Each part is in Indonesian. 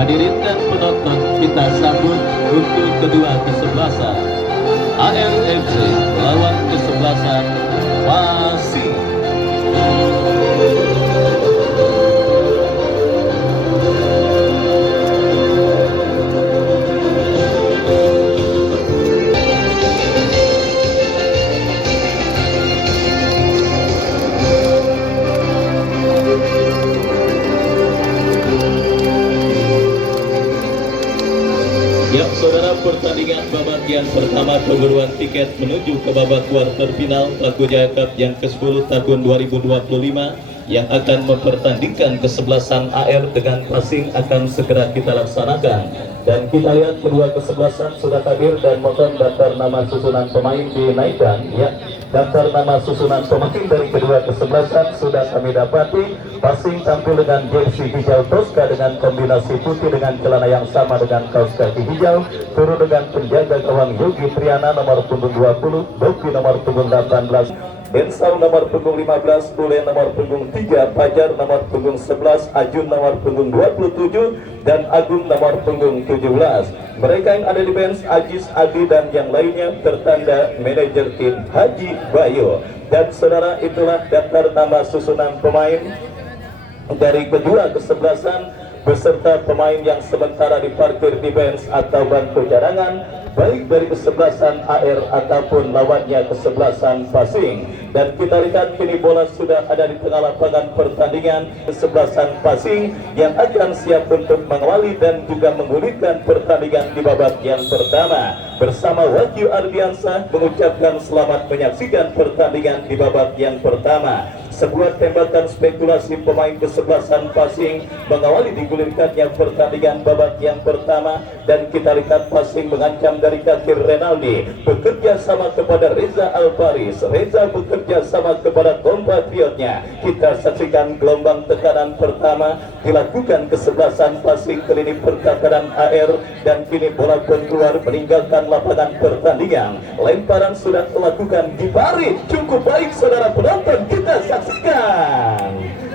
Hadirin dan penonton, kita sambut untuk kedua kesebelasan ARFC melawan kesebelasan Pasing. Ya, saudara, pertandingan babak yang pertama penguruan tiket menuju ke babak kuarter final Paku Jaya Cup yang ke-10 tahun 2025 yang akan mempertandingkan kesebelasan AR dengan Pasing akan segera kita laksanakan. Dan kita lihat kedua kesebelasan sudah hadir dan mohon daftar nama susunan pemain dinaikkan. Ya, daftar nama susunan pemain dari kedua kesebelasan sudah kami dapati. Pasing tampil dengan jersey hijau Tosca dengan kombinasi putih dengan celana yang sama dengan kaos kaki hijau. Turun dengan penjaga gawang Yogi Triana nomor punggung 20, Dopi nomor punggung 18, Bensau nomor punggung 15, Ule nomor punggung 3, Fajar nomor punggung 11, Ajun nomor punggung 27, dan Agung nomor punggung 17. Mereka yang ada di bench Ajis, Adi, dan yang lainnya tertanda manajer tim Haji Bayo. Dan saudara, itulah daftar nama susunan pemain dari kedua kesebelasan beserta pemain yang sementara diparkir di bench atau bangku cadangan, baik dari kesebelasan AR ataupun lawannya kesebelasan Pasing. Dan kita lihat kini bola sudah ada di tengah lapangan pertandingan kesebelasan Pasing yang akan siap untuk mengawali dan juga menggulirkan pertandingan di babak yang pertama. Bersama Wahyu Ardiansah mengucapkan selamat menyaksikan pertandingan di babak yang pertama. Sebuah tembakan spekulasi pemain kesebelasan Pasing mengawali digulirkannya pertandingan babak yang pertama. Dan kita lihat Pasing mengancam dari kaki Renaldi, bekerja sama kepada Reza Alvaris. Reza bekerja sama kepada kompatriotnya. Kita saksikan gelombang tekanan pertama dilakukan kesebelasan Pasing ke lini pertahanan AR, dan kini bola pun keluar meninggalkan lapangan pertandingan. Lemparan sudah dilakukan Gibari, cukup baik saudara penonton, kita saksikan.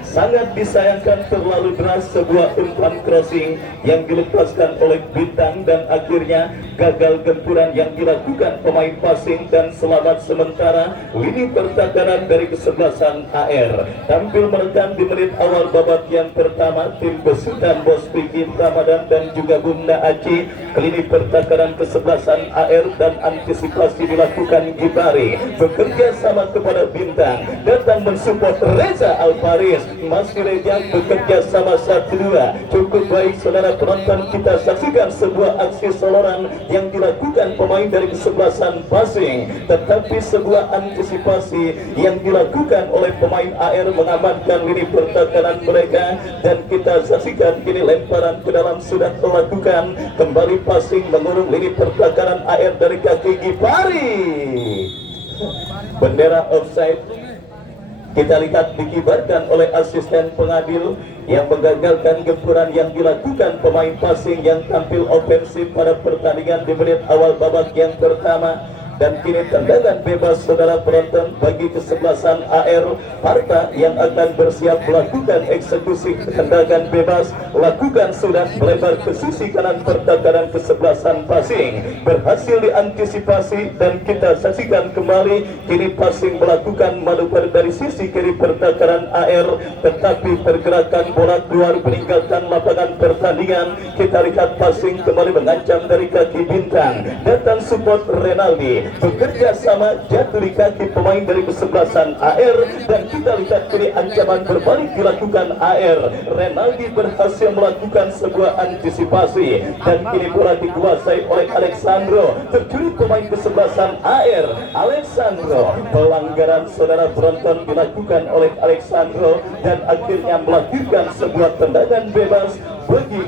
Sangat disayangkan terlalu deras sebuah umpan crossing yang dilepaskan oleh Bintang, dan akhirnya gagal gempuran yang dilakukan pemain Pasing. Dan selamat sementara lini pertahanan dari kesebelasan AR tampil menekan di menit awal babak yang pertama. Tim besutan Bos Pikin Ramadan dan juga Bunda Aci ke lini pertahanan kesebelasan AR, dan antisipasi dilakukan Gibari bekerja sama kepada Bintang, datang mensupport Reza Alvaris. Masih Reza bekerja sama 1-2, cukup baik saudara penonton. Kita saksikan sebuah aksi soloran yang dilakukan pemain dari kesebelasan Pasing, tetapi sebuah antisipasi yang dilakukan oleh pemain AR mengamankan lini pertahanan mereka. Dan kita saksikan kini lemparan ke dalam sudah dilakukan kembali. Pasing mengurung lini pertahanan AR dari kaki Gipari. Bendera offside kita lihat dikibarkan oleh asisten pengadil yang menggagalkan gempuran yang dilakukan pemain Pasing yang tampil ofensif pada pertandingan di menit awal babak yang pertama. Dan kini tendangan bebas saudara penonton bagi kesebelasan AR. Parta yang akan bersiap melakukan eksekusi tendangan bebas, lakukan sudah melebar ke sisi kanan pertahanan kesebelasan Pasing, berhasil diantisipasi. Dan kita saksikan kembali kini Pasing melakukan manuver dari sisi kiri pertahanan AR, tetapi pergerakan bola keluar meninggalkan lapangan pertandingan. Kita lihat Pasing kembali mengancam dari kaki Bintang, datang support Renaldi, bekerja sama jatuh di kaki pemain dari kesebelasan AR. Dan kita lihat kini ancaman berbalik dilakukan AR. Renaldi berhasil melakukan sebuah antisipasi, dan kini bola dikuasai oleh Alexandro. Tercuri pemain kesebelasan AR, Alexandro. Pelanggaran saudara penonton dilakukan oleh Alexandro, dan akhirnya melahirkan sebuah tendangan bebas bagi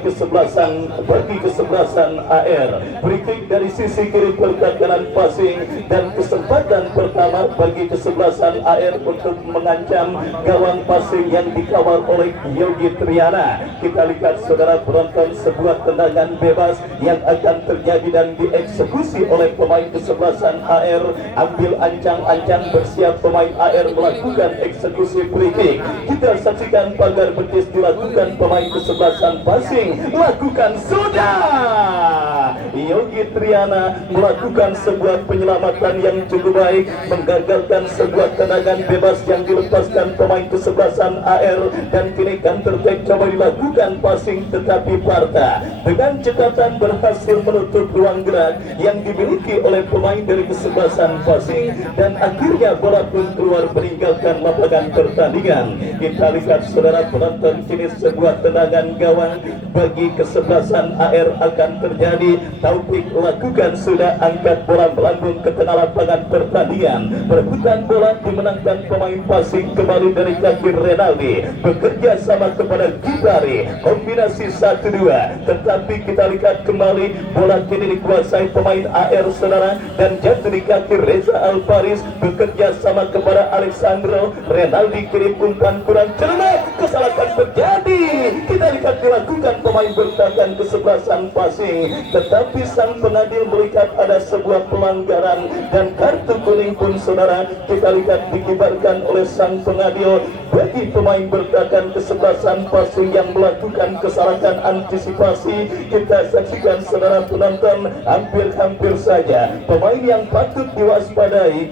kesebelasan AR. Free dari sisi kiri pertahanan Pasing, dan kesempatan pertama bagi kesebelasan AR untuk mengancam gawang Pasing yang dikawal oleh Yogi Triana. Kita lihat saudara penonton sebuah tendangan bebas yang akan terjadi dan dieksekusi oleh pemain kesebelasan AR. Ambil ancang-ancang, bersiap pemain AR melakukan eksekusi free kick. Kita saksikan pagar betis dilakukan pemain kesebelasan passing lakukan sudah. Yogi Triana melakukan sebuah penyelamatan yang cukup baik, menggagalkan sebuah tendangan bebas yang dilepaskan pemain kesebelasan AR, dan kini counter attack coba dilakukan passing, tetapi Parta dengan cekatan berhasil menutup ruang gerak yang dimiliki oleh pemain dari kesebelasan passing, dan akhirnya bola pun keluar meninggalkan lapangan pertandingan. Kita lihat saudara penonton, kini sebuah tendangan gawang bagi kesebelasan AR akan terjadi. Taufik lakukan sudah angkat bola melambung ke tengah lapangan pertandingan. Perebutan bola dimenangkan pemain passing kembali dari kaki Renaldi, bekerja sama kepada Gibari, kombinasi 1-2, tetapi kita lihat kembali bola kini dikuasai pemain AR saudara, dan jatuh di kaki Reza Alvaris, bekerja sama kepada Alexandro. Renaldi kirim umpan kurang cermat, kesalahan terjadi. Kita lihat dilakukan pemain bertahan kesebelasan passing, tetapi sang pengadil melihat ada sebuah pelanggaran dan kartu kuning pun saudara kita lihat dikibarkan oleh sang pengadil bagi pemain bertahan kesebelasan passing yang melakukan kesalahan antisipasi. Kita saksikan saudara penonton, hampir-hampir saja pemain yang patut diwaspadai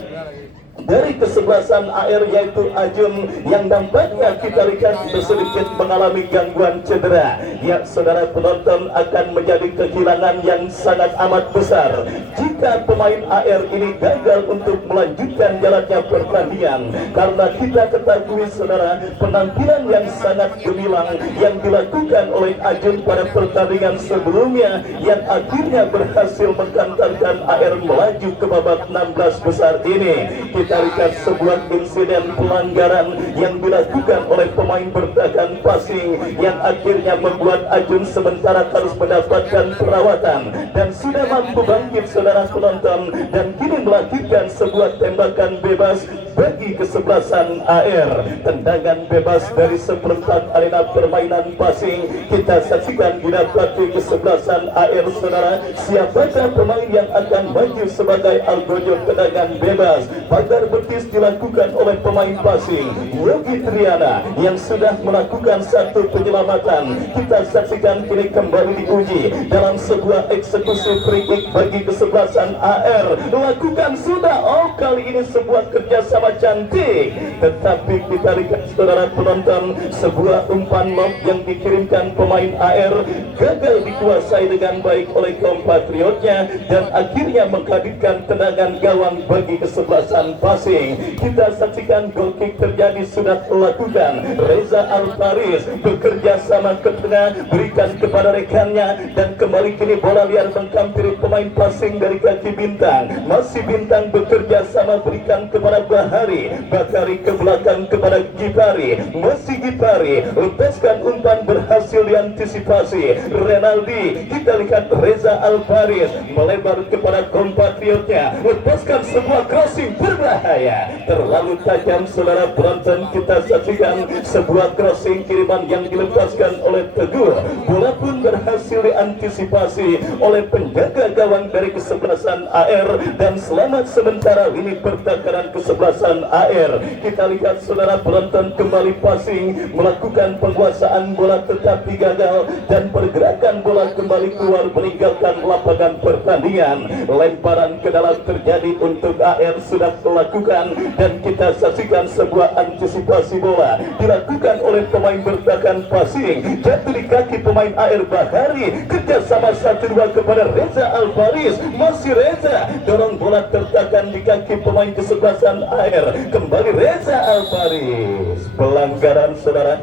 dari kesebelasan AR yaitu Ajun yang nampaknya kita lihat sedikit mengalami gangguan cedera. Ya saudara penonton, akan menjadi kehilangan yang sangat amat besar jika pemain AR ini gagal untuk melanjutkan jalannya pertandingan, karena kita ketahui saudara penampilan yang sangat gemilang yang dilakukan oleh Ajun pada pertandingan sebelumnya yang akhirnya berhasil menghantarkan AR melaju ke babak 16 besar ini. Kita lihat sebuah insiden pelanggaran yang dilakukan oleh pemain bertahan passing yang akhirnya membuat Ajun sementara harus mendapatkan perawatan dan sudah mampu bangkit saudara penonton, dan kini melakukan sebuah tembakan bebas bagi kesebelasan AR. Tendangan bebas dari seperempat arena permainan passing kita saksikan didapati kesebelasan AR saudara. Siapakah pemain yang akan maju sebagai algojo tendangan bebas? Pagar betis dilakukan oleh pemain passing Yogi Triana yang sudah melakukan satu penyelamatan. Kita saksikan kini kembali diuji dalam sebuah eksekusi free kick bagi kesebelasan AR. Lakukan sudah, oh kali ini sebuah kerjasama cantik, tetapi kita lihat saudara penonton, sebuah umpan lob yang dikirimkan pemain AR gagal dikuasai dengan baik oleh kompatriotnya dan akhirnya menghadirkan tendangan gawang bagi kesebelasan passing. Kita saksikan goal kick terjadi sudah dilakukan. Reza Alvaris bekerja sama ke tengah, berikan kepada rekannya, dan kembali kini bola liar menghampiri pemain passing dari kaki Bintang. Masih Bintang bekerja sama, berikan kepada Bahari, Bakari ke belakang kepada Gipari, masih Gipari lepaskan umpan, berhasil diantisipasi Renaldi. Kita lihat Reza Alvaris melebar kepada kompatriotnya, lepaskan sebuah crossing berbahaya, terlalu tajam saudara penonton. Kita saksikan sebuah crossing kiriman yang dilepaskan oleh Teguh, bola pun berhasil diantisipasi oleh penjaga gawang dari kesebelasan AR, dan selamat sementara lini pertahanan kesebelasan AR. Kita lihat saudara penonton kembali passing melakukan penguasaan bola tetapi gagal, dan pergerakan bola kembali keluar meninggalkan lapangan pertandingan. Lemparan ke dalam terjadi untuk AR sudah dilakukan, dan kita saksikan sebuah antisipasi bola dilakukan oleh pemain bertahan passing, jatuh di kaki pemain AR Bahari, kerjasama 1-2 kepada Reza Alvaris. Masih Reza dorong bola tertahan di kaki pemain kesebelasan AR, kembali Reza Alvaris. Pelanggaran saudara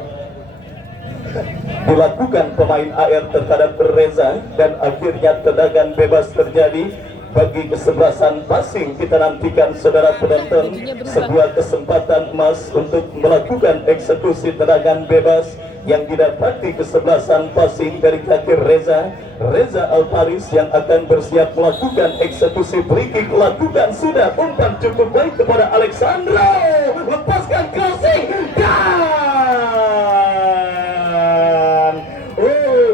dilakukan pemain AR terhadap Reza, dan akhirnya tendangan bebas terjadi bagi kesebelasan passing. Kita nantikan saudara penonton sebuah kesempatan emas untuk melakukan eksekusi tendangan bebas yang didapati kesebelasan passing dari kaki Reza Alvaris yang akan bersiap melakukan eksekusi free kick. Lakukan sudah, umpan cukup baik kepada Alexandro, lepaskan crossing, dan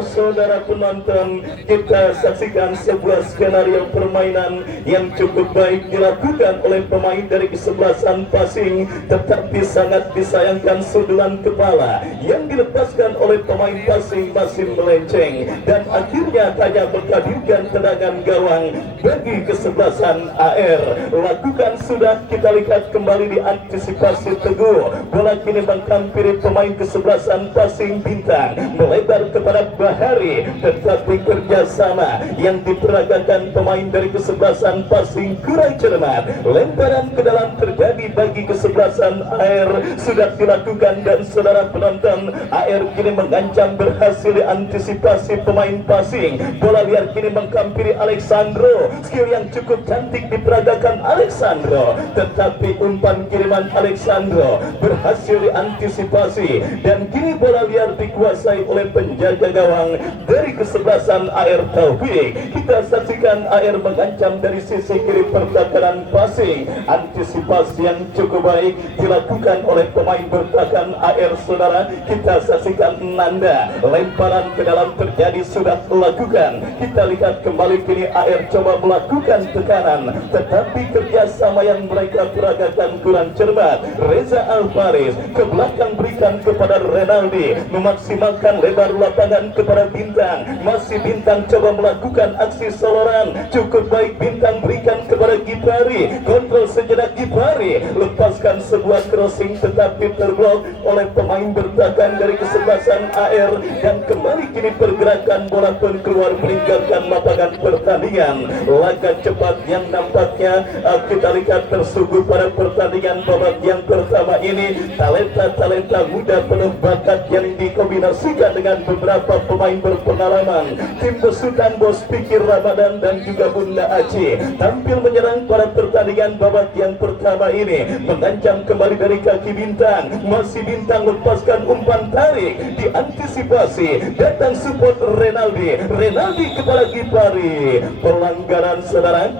saudara penonton, kita saksikan sebuah skenario permainan yang cukup baik dilakukan oleh pemain dari kesebelasan Pasing, tetapi sangat disayangkan sundulan kepala yang dilepaskan oleh pemain Pasing masih melenceng dan akhirnya hanya menghadirkan tendangan gawang bagi kesebelasan AR. Lakukan sudah, kita lihat kembali diantisipasi Teguh. Bola kini menghampiri pemain kesebelasan Pasing Bintang, melebar kepada Bahari, tetapi kerjasama yang diperagakan pemain dari kesebelasan Pasing kurang cermat. Lemparan ke dalam terjadi bagi kesebelasan AR sudah dilakukan dan saudara penonton, AR kini mengancam berhasil diantisipasi pemain Pasing. Bola liar kini menghampiri Alexandro, skill yang cukup cantik diperagakan Alexandro, tetapi umpan kiriman Alexandro berhasil diantisipasi dan kini bola liar dikuasai oleh penjaga gawang dari kesebelasan AR Taufik. Kita saksikan AR mengancam dari sisi kiri pertahanan Pasing. Antisipasi yang cukup baik dilakukan oleh pemain bertahan AR saudara. Kita saksikan Nanda, lemparan ke dalam terjadi sudah lakukan. Kita lihat kembali kini AR coba melakukan tekanan, tetapi kerjasama yang mereka peragakan kurang cermat. Reza Alvarez ke belakang berikan kepada Renaldi, memaksimalkan lebar lapangan kepada Bintang. Masih Bintang coba melakukan aksi soloran, cukup baik Bintang berikan kepada Gipari, kontrol sejenak Gipari, lepaskan sebuah crossing tetapi terblok oleh pemain bertahan dari kesebelasan AR dan kembali kini pergerakan bola pun keluar meninggalkan lapangan pertandingan. Laga cepat yang nampaknya kita lihat tersuguh pada pertandingan babak yang pertama ini. Talenta-talenta muda penuh bakat yang dikombinasikan dengan beberapa pemain berpengalaman. Tim besutan Bos Pikir Ramadan dan juga Bunda Aci tampil menyerang pada pertandingan babak yang pertama ini. Mengancam kembali dari kaki Bintang, masih Bintang lepaskan umpan tarik, diantisipasi, datang support Renaldi kepada Gipari. Pelanggaran saudara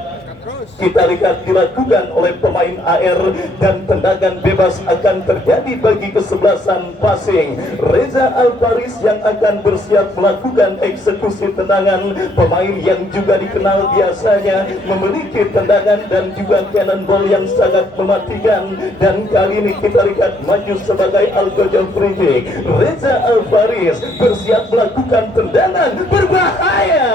kita lihat dilakukan oleh pemain AR dan tendangan bebas akan terjadi bagi kesebelasan Pasing. Reza Alvaris yang akan bersiap melakukan eksekusi tendangan, pemain yang juga dikenal biasanya memiliki tendangan dan juga cannonball yang sangat mematikan, dan kali ini kita lihat maju sebagai Algojo free kick. Reza Alvaris bersiap melakukan tendangan berbahaya,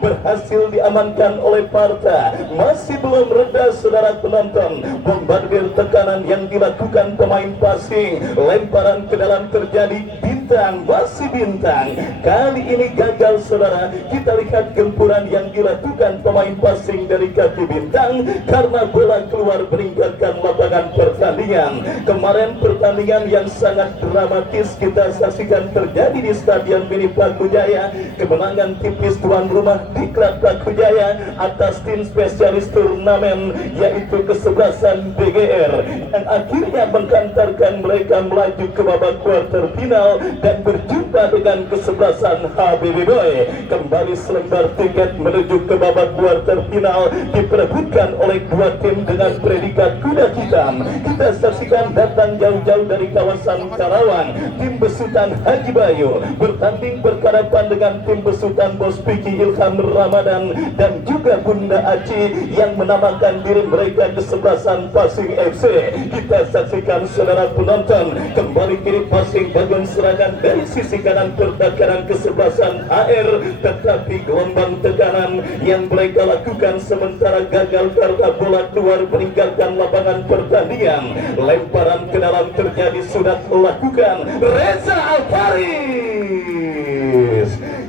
berhasil diamankan oleh Parta. Masih belum reda saudara penonton, bombardir tekanan yang dilakukan pemain Pasing, lemparan ke dalam terjadi Bintang, masih Bintang kali ini gagal saudara. Kita lihat gempuran yang dilakukan pemain Pasing dari kaki Bintang karena bola keluar meninggalkan lapangan pertandingan. Kemarin pertandingan yang sangat dramatis kita saksikan terjadi di Stadion Mini Plakujaya. Kemenangan tipis tuan rumah di Klub Plakujaya atas tim spesialis turnamen yaitu kesebelasan BGR yang akhirnya menghantarkan mereka melaju ke babak kuarter final dan berjumpa dengan kesebelasan HBB Boy. Kembali selembar tiket menuju ke babak kuarter final diperebutkan oleh dua tim dengan predikat kuda hitam. Kita saksikan datang jauh-jauh dari kawasan Karawang, tim besutan Haji Bayu bertanding berhadapan dengan tim besutan Bos Piki Ilham Ramadan dan juga Bunda Aci yang menamakan diri mereka kesebelasan Pasing FC. Kita saksikan saudara penonton, kembali kini Pasing bangun serangan dari sisi kanan pertahanan kesebelasan AR, tetapi gelombang tekanan yang mereka lakukan sementara gagal karena bola keluar meninggalkan lapangan pertandingan. Lemparan ke dalam terjadi sudah lakukan Reza Alvaris.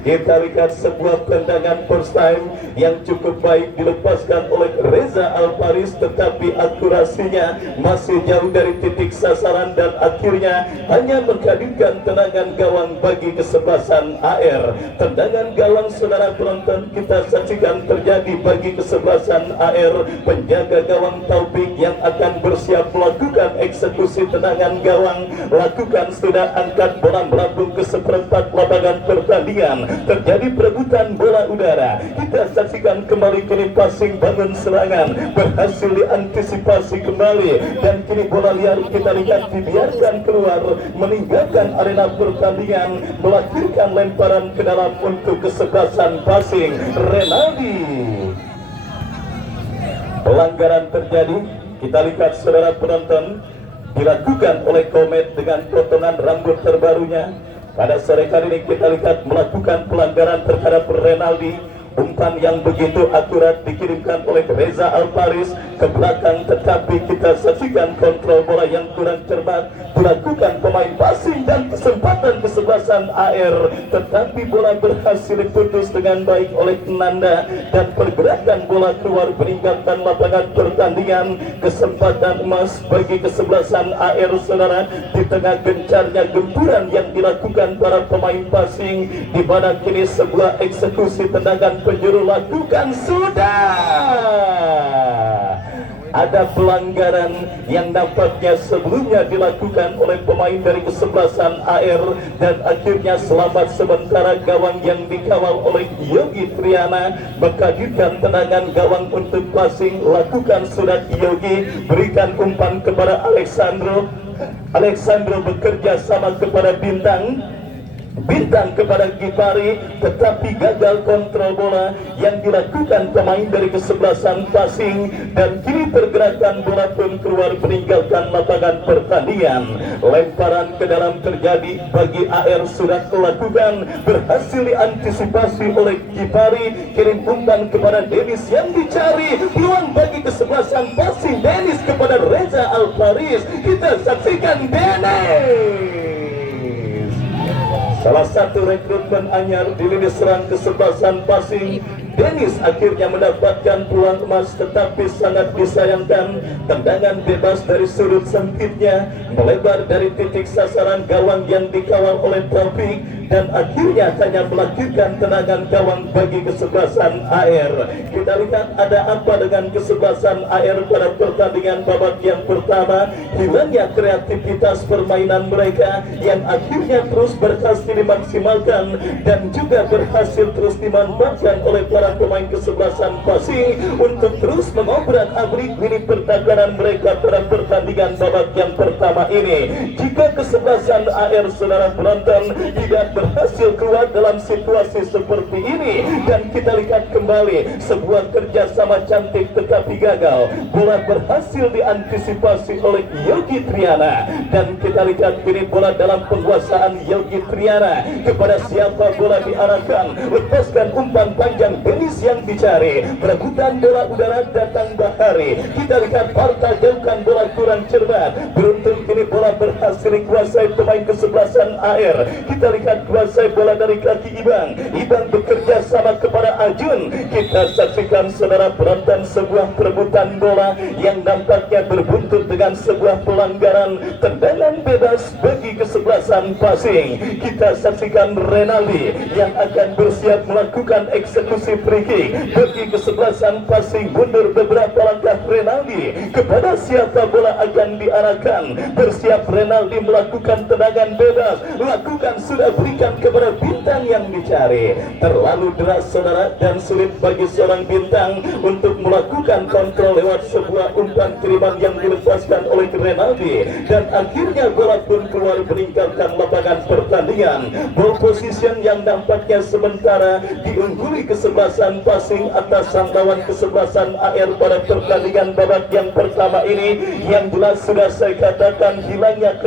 Kita lihat sebuah tendangan first time yang cukup baik dilepaskan oleh Reza Alvaris, tetapi akurasinya masih jauh dari titik sasaran dan akhirnya hanya menghadirkan tendangan gawang bagi kesebelasan AR. Tendangan gawang saudara penonton kita saksikan terjadi bagi kesebelasan AR. Penjaga gawang Taufik yang akan bersiap melakukan eksekusi tendangan gawang, lakukan sudah angkat bola melambung ke seperempat lapangan pertandingan. terjadi perebutan bola udara. Kita saksikan kembali kini passing bangun serangan berhasil diantisipasi kembali, dan kini bola liar kita lihat dibiarkan keluar meninggalkan arena pertandingan, melahirkan lemparan ke dalam untuk kesebelasan passing Renaldi. Pelanggaran terjadi, kita lihat saudara penonton, dilakukan oleh Komet dengan potongan rambut terbarunya. Pada sore kali ini kita lihat melakukan pelanggaran terhadap Renaldi. Umpan yang begitu akurat dikirimkan oleh Reza Alparis ke belakang, tetapi kita saksikan kontrol bola yang kurang cermat dilakukan pemain passing dan kesempatan kesebelasan AR, tetapi bola berhasil diputus dengan baik oleh Nanda dan pergerakan bola keluar meninggalkan lapangan pertandingan. Kesempatan emas bagi kesebelasan AR saudara, di tengah gencarnya gempuran yang dilakukan para pemain passing, di mana kini sebuah eksekusi tendangan penjuru lakukan sudah. Ada pelanggaran yang nampaknya sebelumnya dilakukan oleh pemain dari kesebelasan AR, dan akhirnya selamat sementara gawang yang dikawal oleh Yogi Triana menghadirkan tendangan gawang untuk passing. Lakukan sudah Yogi, berikan umpan kepada Alexandro bekerja sama kepada Bintang kepada Gipari, tetapi gagal kontrol bola yang dilakukan pemain dari kesebelasan passing, dan kini pergerakan bola pun keluar meninggalkan lapangan pertandingan. Lemparan ke dalam terjadi bagi AR sudah dilakukan, berhasil diantisipasi oleh Gipari, kirim umpan kepada Dennis yang dicari, peluang bagi kesebelasan passing Dennis kepada Reza Alparis. Kita saksikan Dennis, salah satu rekrutmen anyar di lini serang kesebelasan passing. Dennis akhirnya mendapatkan peluang emas, tetapi sangat disayangkan tendangan bebas dari sudut sempitnya melebar dari titik sasaran gawang yang dikawal oleh Taufik, dan akhirnya hanya melahirkan tendangan gawang bagi kesebelasan AR. Kita lihat ada apa dengan kesebelasan AR pada pertandingan babak yang pertama. Hilangnya kreativitas permainan mereka yang akhirnya terus berhasil dimaksimalkan dan juga berhasil terus dimanfaatkan oleh para pemain kesebelasan passing untuk terus mengobrak-abrik lini pertahanan mereka pada pertandingan babak yang pertama ini. Jika kesebelasan AR saudara penonton tidak berhasil keluar dalam situasi seperti ini, dan kita lihat kembali sebuah kerjasama cantik tetapi gagal, bola berhasil diantisipasi oleh Yogi Triana, dan kita lihat kini bola dalam penguasaan Yogi Triana. Kepada siapa bola diarahkan, lepaskan umpan panjang Dennis yang dicari, perebutan bola udara datang Bahari. Kita lihat Parta jauhkan bola kurang cermat, beruntung kini bola berhasil dikuasai pemain kesebelasan AR. Kita lihat kuasai bola dari kaki Ibang bekerja sama kepada Ajun. Kita saksikan saudara penonton sebuah perebutan bola yang nampaknya berbuntut dengan sebuah pelanggaran tendangan bebas bagi kesebelasan passing. Kita saksikan Renaldi yang akan bersiap melakukan eksekusi free kick bagi kesebelasan passing. Mundur beberapa langkah Renaldi, kepada siapa bola akan diarahkan. Bersiap Renaldi melakukan tendangan bebas, lakukan sudah, berikan kepada Bintang yang dicari. Terlalu deras saudara dan sulit bagi seorang Bintang untuk melakukan kontrol lewat sebuah umpan kiriman yang dilepaskan oleh Renaldi, dan akhirnya bola pun keluar meninggalkan lapangan pertandingan. Ball position yang nampaknya sementara diungguli kesebelasan passing atas sang lawan kesebelasan AR pada pertandingan babak yang pertama ini. Yang jelas sudah saya katakan hilangnya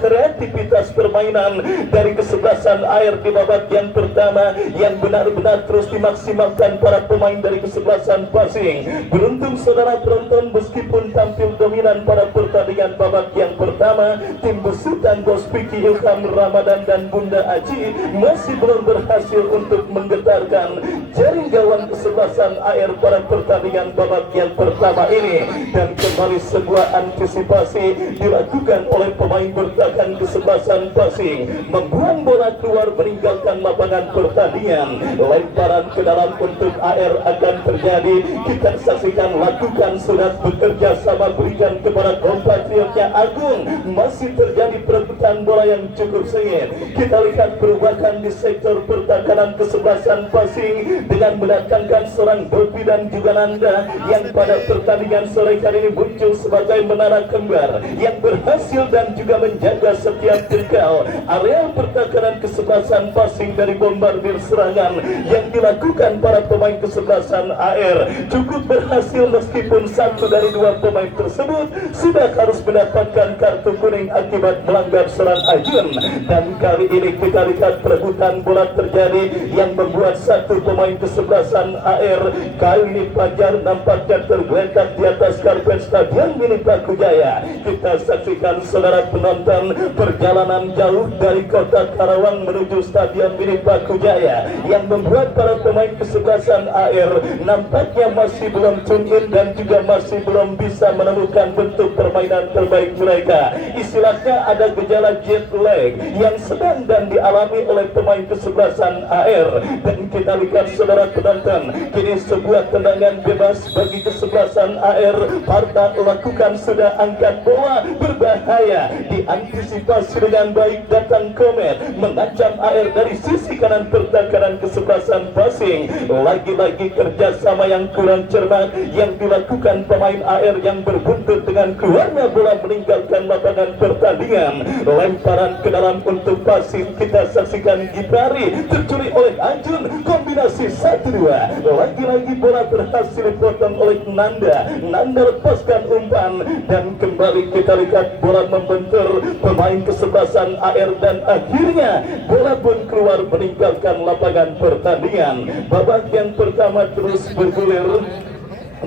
kreativitas permainan dari kesebelasan AR di babak yang pertama yang benar-benar terus dimaksimalkan para pemain dari kesebelasan passing. Beruntung saudara penonton, meskipun tampil dominan pada pertandingan babak yang pertama, tim besutan Bos Piki, Ilham Ramadan dan Bunda Aji masih belum berhasil untuk menggetarkan jaring gawang kesebelasan kesebelasan AR pada pertandingan babak yang pertama ini. Dan kembali sebuah antisipasi dilakukan oleh pemain bertahan kesebelasan Pasing, membuang bola keluar meninggalkan lapangan pertandingan. Lemparan ke dalam untuk AR akan terjadi. Kita saksikan lakukan sudah bekerja sama berikan kepada kompatriotnya Agung. Masih terjadi perebutan bola yang cukup sengit. Kita lihat perubahan di sektor pertahanan kesebelasan Pasing dengan mendatangkan seorang Bobi dan juga Nanda yang pada pertandingan sore kali ini muncul sebagai menara kembar yang berhasil dan juga menjaga setiap jengkal area pertahanan kesebelasan Pasing dari bombardir serangan yang dilakukan para pemain kesebelasan AR cukup berhasil, meskipun satu dari dua pemain tersebut sudah harus mendapatkan kartu kuning akibat melanggar serangan Ajun. Dan kali ini kita lihat perebutan bola terjadi yang membuat satu pemain kesebelasan AR kali ini Fajar nampaknya tergeletak di atas karpet stadion milik Bakujaya. Kita saksikan saudara penonton perjalanan jauh dari kota Karawang menuju stadion milik Bakujaya yang membuat para pemain kesebelasan AR nampaknya masih belum tune in dan juga masih belum bisa menemukan bentuk permainan terbaik mereka. Istilahnya ada gejala jet lag yang sedang dan dialami oleh pemain kesebelasan AR. Dan kita lihat saudara penonton, kini sebuah tendangan bebas bagi kesebelasan AR. Parta lakukan sudah angkat bola berbahaya, diantisipasi dengan baik. Datang Komet mengancam AR dari sisi kanan pertahanan kesebelasan Pasing. Lagi-lagi kerjasama yang kurang cermat yang dilakukan pemain AR yang berbuntut dengan keluarnya bola meninggalkan lapangan pertandingan. Lemparan ke dalam untuk Pasing, kita saksikan Gipari tercuri oleh Ajun, kombinasi 1-2. Lagi-lagi bola berhasil dipotong oleh Nanda. Nanda lepaskan umpan dan kembali kita lihat bola membentur pemain kesebelasan AR dan akhirnya bola pun keluar meninggalkan lapangan pertandingan. Babak yang pertama terus bergulir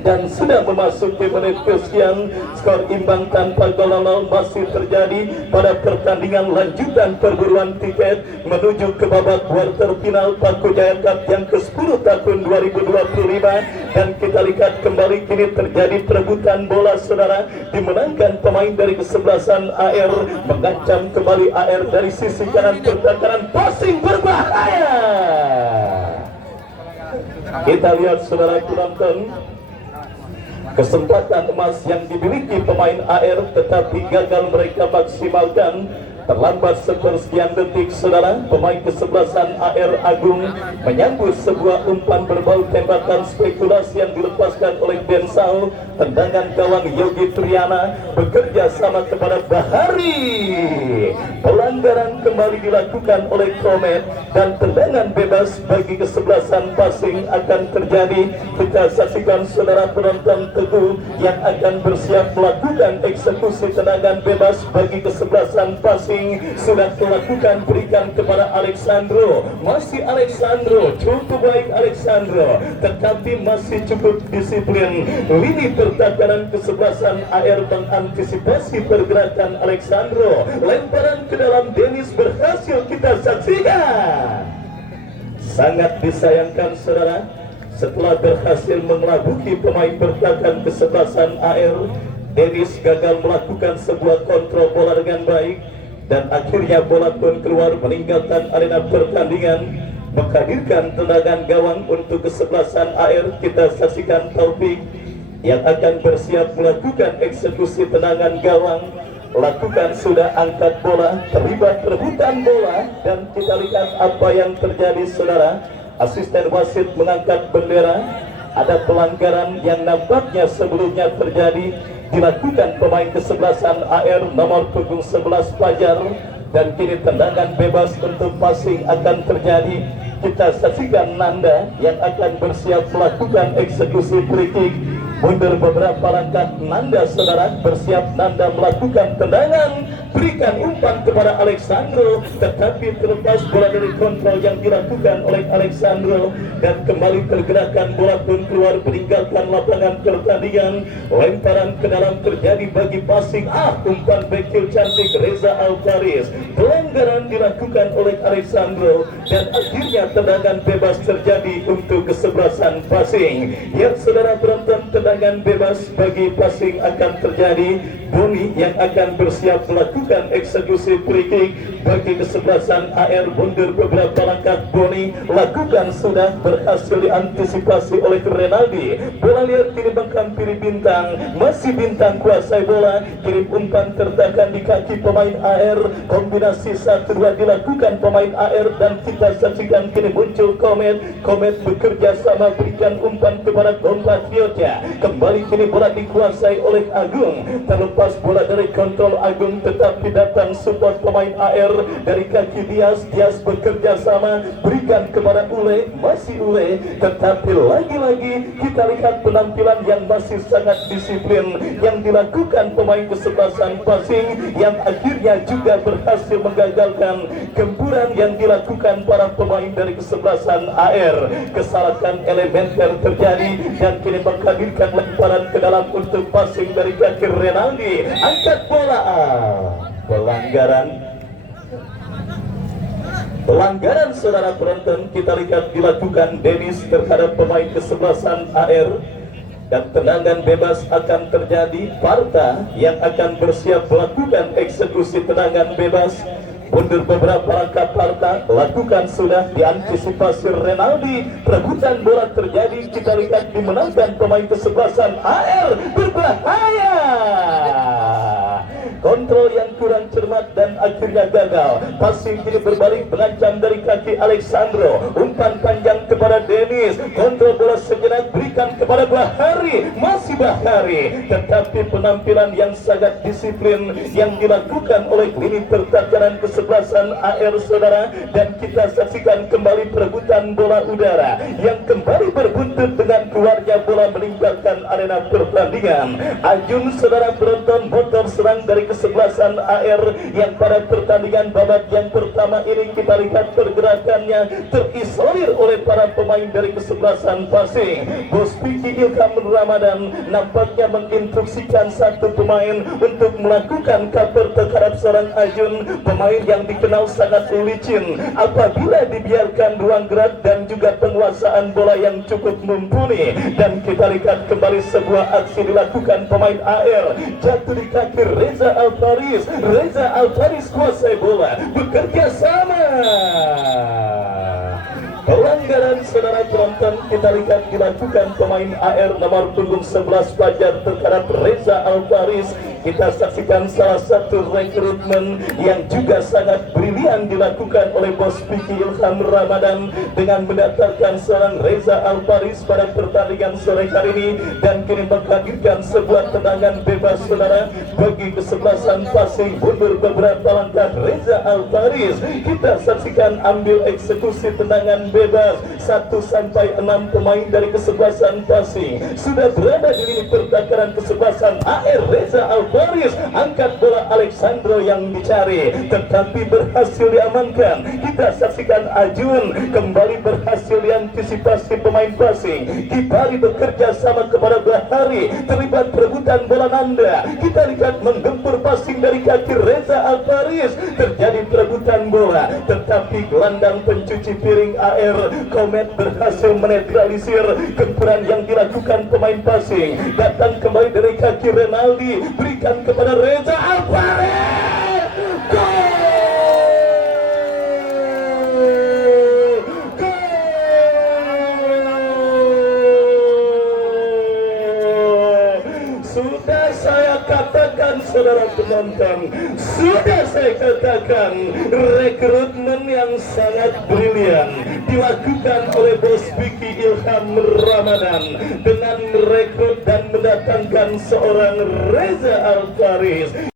dan sudah memasuki menit kesekian. Skor imbang tanpa gol masih terjadi pada pertandingan lanjutan perburuan tiket menuju ke babak quarter final Bakujaya Cup yang ke-10 tahun 2025. Dan kita lihat kembali kini terjadi perebutan bola saudara, dimenangkan pemain dari kesebelasan AR, mengancam kembali AR dari sisi kanan pertahanan Pasing berbahaya. Kita lihat saudara penonton, kesempatan emas yang dimiliki pemain AR tetapi gagal mereka maksimalkan. Terlambat sepersekian detik saudara, pemain kesebelasan AR Agung menyambut sebuah umpan berbau tembakan spekulasi yang dilepaskan oleh Densal. Tendangan gawang Yogi Triana bekerja sama kepada Bahari. Pelanggaran kembali dilakukan oleh Komet dan tendangan bebas bagi kesebelasan Pasing akan terjadi. Kita saksikan saudara penonton Teguh yang akan bersiap melakukan eksekusi tendangan bebas bagi kesebelasan Pasing. Sudah dilakukan, berikan kepada Alexandro. Masih Alexandro, cukup baik Alexandro, tetapi masih cukup disiplin. Lini pertahanan kesebelasan AR mengantisipasi pergerakan Alexandro. Lemparan ke dalam Dennis berhasil kita saksikan. Sangat disayangkan saudara, setelah berhasil mengelabuhi pemain pertahanan kesebelasan AR, Dennis gagal melakukan sebuah kontrol bola dengan baik. Dan akhirnya bola pun keluar meninggalkan arena pertandingan, menghadirkan tendangan gawang untuk kesebelasan AR. Kita saksikan Taufik yang akan bersiap melakukan eksekusi tendangan gawang. Lakukan sudah angkat bola, terlibat rebutan bola, dan kita lihat apa yang terjadi saudara. Asisten wasit mengangkat bendera. Ada pelanggaran yang nampaknya sebelumnya terjadi, dilakukan pemain kesebelasan AR nomor punggung 11 Fajar, dan kini tendangan bebas untuk Pasing akan terjadi. Kita saksikan Nanda yang akan bersiap melakukan eksekusi free kick. Mundur beberapa langkah Nanda saudara, bersiap Nanda melakukan tendangan, berikan umpan kepada Alexandro, tetapi terlepas bola dari kontrol yang dilakukan oleh Alexandro, dan kembali pergerakan bola pun keluar meninggalkan lapangan pertandingan. Lemparan ke dalam terjadi bagi Pasing. Umpan bekil cantik Reza Alvaris. Pelanggaran dilakukan oleh Alexandro dan akhirnya tendangan bebas terjadi untuk kesebelasan kesebelasan passing. Ya saudara penonton, tendangan bebas bagi passing akan terjadi. Boni yang akan bersiap melakukan eksekusi free kick bagi kesebelasan AR. Mundur beberapa langkah Boni, lakukan sudah berhasil diantisipasi oleh Renaldi. Bola liar kini bangkang kiri Bintang, masih Bintang kuasai bola, kirim umpan tertahan di kaki pemain AR. Kombinasi 1-2 dilakukan pemain AR dan kita saksikan kini muncul Komet bekerja sama berikan umpan kepada compatriotnya. Kembali kini bola dikuasai oleh Agung, terlepas bola dari kontrol Agung tetapi datang support pemain AR dari kaki Dias bekerja sama berikan kepada Ule, masih Ule, tetapi lagi-lagi kita lihat penampilan yang masih sangat disiplin yang dilakukan pemain kesebelasan passing yang akhirnya juga berhasil menggagalkan gempuran yang dilakukan para pemain dari kesebelasan AR. Kesalahan elementer terjadi dan kini menghadirkan lemparan ke dalam untuk passing dari kaki Renaldi. Angkat bola, pelanggaran saudara penonton. Kita lihat dilakukan Dennis terhadap pemain kesebelasan AR dan tendangan bebas akan terjadi. Parta yang akan bersiap melakukan eksekusi tendangan bebas. Mundur beberapa langkah Parta, lakukan sudah diantisipasi Renaldi. Perebutan bola terjadi, kita lihat dimenangkan pemain kesebelasan AR. Berbahaya, kontrol yang kurang cermat dan akhirnya gagal. Passing kini berbalik mengancam dari kaki Alexandro, umpan panjang kepada Dennis, kontrol bola sejenak berikan kepada Bahari, masih Bahari, tetapi penampilan yang sangat disiplin yang dilakukan oleh lini pertahanan kesebelasan AR saudara. Dan kita saksikan kembali perebutan bola udara yang kembali berbuntut dengan keluarnya bola meninggalkan arena pertandingan. Ajun saudara penonton, motor serang dari kesebelasan AR yang pada pertandingan babak yang pertama ini kita lihat pergerakannya terisolir oleh para pemain dari kesebelasan passing. Bos Piki Ilham Ramadan nampaknya menginstruksikan satu pemain untuk melakukan cover terhadap seorang Ajun, pemain yang dikenal sangat licin apabila dibiarkan ruang gerak dan juga penguasaan bola yang cukup mumpuni. Dan kita lihat kembali sebuah aksi dilakukan pemain AR, jatuh di kaki Reza Alfaris kuasai bola, bekerja sama. Pelanggaran saudara penonton kita lihat dilakukan pemain AR nomor punggung 11 Fajar terhadap Reza Alfaris. Kita saksikan salah satu rekrutmen yang juga sangat brilian dilakukan oleh Bos Piki Ilham Ramadan dengan mendatangkan seorang Reza Alfaris pada pertandingan sore kali ini dan kini menghadirkan sebuah tendangan bebas saudara bagi kesebelasan passing. Mundur beberapa langkah Reza Alfaris, kita saksikan ambil eksekusi tendangan bebas. 1-6 pemain dari kesebelasan passing sudah berada di lini pertahanan kesebelasan AR. Reza Alfaris angkat bola, Alexandro yang dicari tetapi berhasil diamankan. Kita saksikan Ajun kembali berhasil diantisipasi pemain passing. Kipari bekerja sama kepada Bahari, terlibat perebutan bola Nanda. Kita lihat menggempur passing dari kaki Reza Alfaris, terjadi perebutan bola tetapi gelandang pencuci piring AR Komet berhasil menetralisir gempuran yang dilakukan pemain passing. Datang kembali dari kaki Renaldi, berikan kepada Reza Alfaris. Gol! Sudah saya katakan saudara penonton, sudah saya katakan rekrutmen yang sangat brilian dilakukan oleh Bos Piki Ilham Ramadan dengan merekrut dan mendatangkan seorang Reza Alfaris.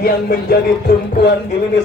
yang menjadi tumpuan di lini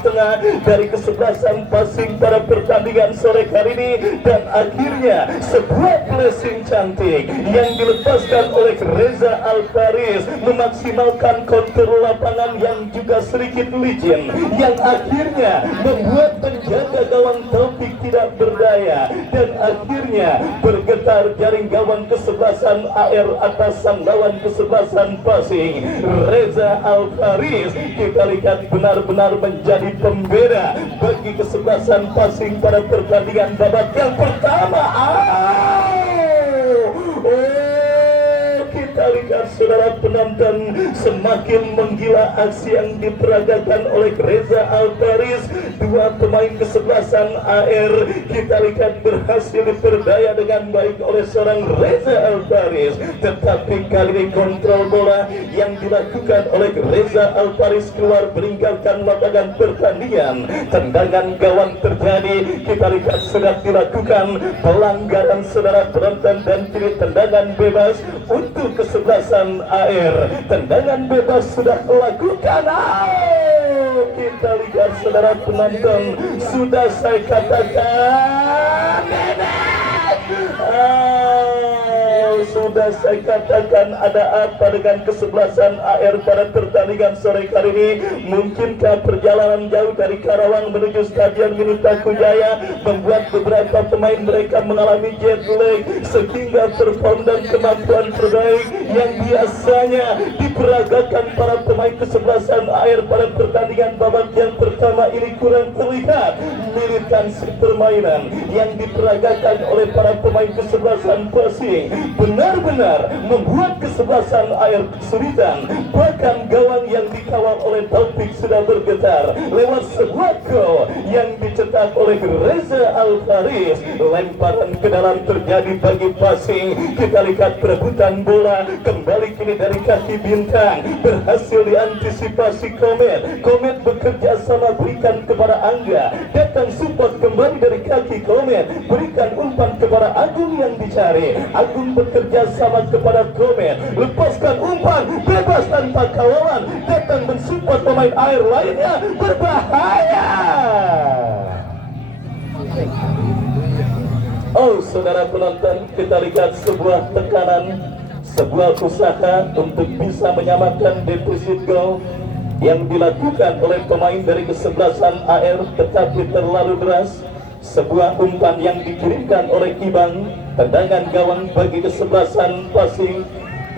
tengah dari kesebelasan passing pada pertandingan sore hari ini. Dan akhirnya sebuah blessing cantik yang dilepaskan oleh Reza Alfaris memaksimalkan kontur lapangan yang juga sedikit licin, yang akhirnya membuat penjaga gawang Taufik tidak berdaya, dan akhirnya bergetar jaring gawang kesebelasan AR atas sang lawan kesebelasan passing Reza Alfaris. Kita lihat benar-benar menjadi pembeda bagi kesebelasan passing pada pertandingan babak yang pertama. Kita lihat saudara penonton, semakin menggila aksi yang diperagakan oleh Reza Alfaris. Dua pemain kesebelasan AR kita lihat berhasil diperdaya dengan baik oleh seorang Reza Alfaris, tetapi kali ini kontrol bola yang dilakukan oleh Reza Alfaris keluar meninggalkan lapangan pertandingan. Tendangan gawang terjadi, kita lihat sudah dilakukan pelanggaran saudara penonton, dan kini tendangan bebas untuk kesebelasan AR. Tendangan bebas sudah dilakukan. Kita lihat saudara penonton, sudah saya katakan sudah saya katakan ada apa dengan kesebelasan AR pada pertandingan sore hari ini. Mungkinkah perjalanan jauh dari Karawang menuju Stadion Minutaku Jaya membuat beberapa pemain mereka mengalami jet lag, sehingga perform dan kemampuan terbaik yang biasanya diperagakan para pemain kesebelasan AR pada pertandingan babak yang pertama ini kurang terlihat. Militansi permainan yang diperagakan oleh para pemain kesebelasan passing benar-benar membuat kesebelasan AR kesulitan. Bahkan gawang yang dikawal oleh Taufik sudah bergetar lewat sebuah gol yang dicetak oleh Reza Alfaris. Lemparan ke dalam terjadi bagi passing. Kita lihat perebutan bola kembali kini dari kaki Bintang, berhasil diantisipasi Komet. Komet bekerja sama berikan kepada Angga, datang support kembali dari kaki Komet, berikan umpan kepada Agung yang dicari. Agung bekerja sama kepada Komet, lepaskan umpan bebas tanpa kawalan, datang mensupport pemain air lainnya, berbahaya. Saudara penonton, kita lihat sebuah tekanan, sebuah usaha untuk bisa menyamakan defisit gol yang dilakukan oleh pemain dari kesebelasan AR, tetapi terlalu deras. Sebuah umpan yang dikirimkan oleh Ibang, tendangan gawang bagi kesebelasan passing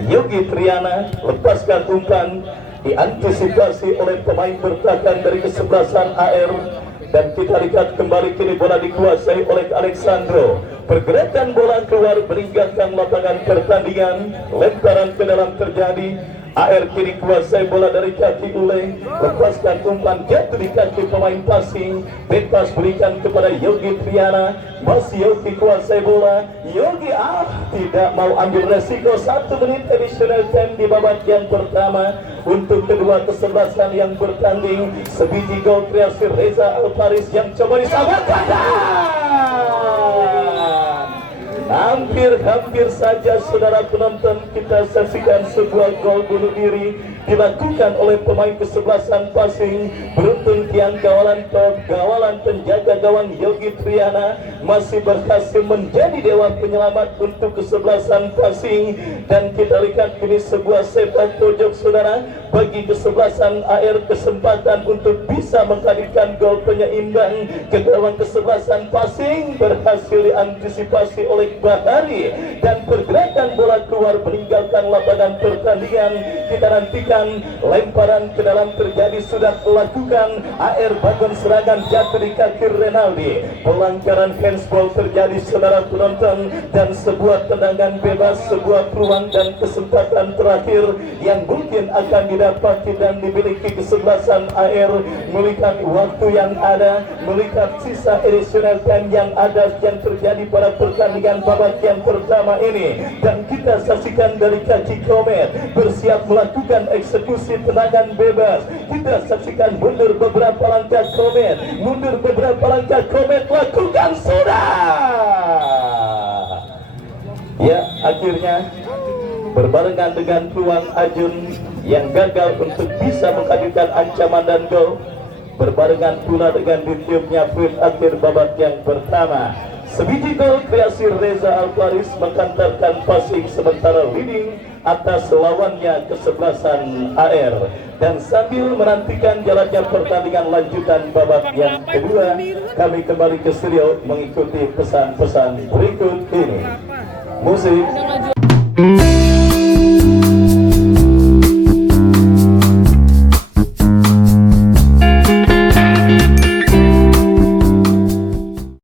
Yogi Triana, lepaskan umpan, diantisipasi oleh pemain bertahan dari kesebelasan AR. Dan kita lihat kembali kini bola dikuasai oleh Alexandro. Pergerakan bola keluar meninggalkan lapangan pertandingan. Lemparan ke dalam terjadi. AR kini kuasai bola dari kaki Ule, lepaskan umpan jatuh di kaki pemain passing, bebas berikan kepada Yogi Triana. Masih Yogi kuasai bola. Yogi tidak mau ambil resiko. 1 menit additional time di babak yang pertama untuk kedua kesebelasan yang bertanding. Sebiji gol kreasi Reza Alfaris yang coba disamakan. Hampir saja saudara penonton kita saksikan sebuah gol bunuh diri dilakukan oleh pemain kesebelasan passing. Beruntung tiang gawalan penjaga gawang Yogi Triana masih berhasil menjadi dewa penyelamat untuk kesebelasan passing. Dan kita lihat ini sebuah sepak pojok saudara bagi kesebelasan AR, kesempatan untuk bisa menghadirkan gol penyeimbang ke gawang kesebelasan passing berhasil diantisipasi oleh Bahari, dan pergerakan bola keluar meninggalkan lapangan pertandingan. Kita nantikan lemparan ke dalam terjadi sudah dilakukan. AR bangun serangan jatuh di kaki Renaldi. Pelanggaran handsball terjadi saudara penonton, dan sebuah tendangan bebas, sebuah peluang dan kesempatan terakhir yang mungkin akan didapati dan dimiliki kesebelasan AR. Melihat waktu yang ada, melihat sisa additional time yang ada yang terjadi pada pertandingan babak yang pertama ini, dan kita saksikan dari kaki Komet bersiap melakukan eksekusi tendangan bebas. Kita saksikan mundur beberapa langkah Komet, mundur beberapa langkah Komet, lakukan sudah. Ya, akhirnya berbarengan dengan peluang Ajun yang gagal untuk bisa menghadirkan ancaman dan gol, berbarengan pula dengan ditiupnya free akhir babak yang pertama. Sebiji gol kreasi Reza Alfaris menghantarkan passing sementara leading atas lawannya kesebelasan AR. Dan sambil menantikan jalannya pertandingan lanjutan babak yang kedua, kami kembali ke studio mengikuti pesan-pesan berikut ini. Musik